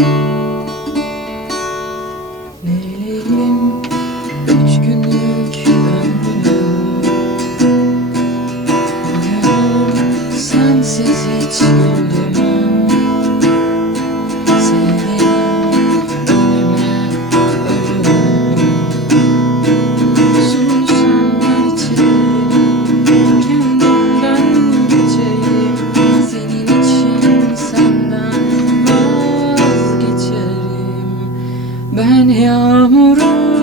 Música yağmura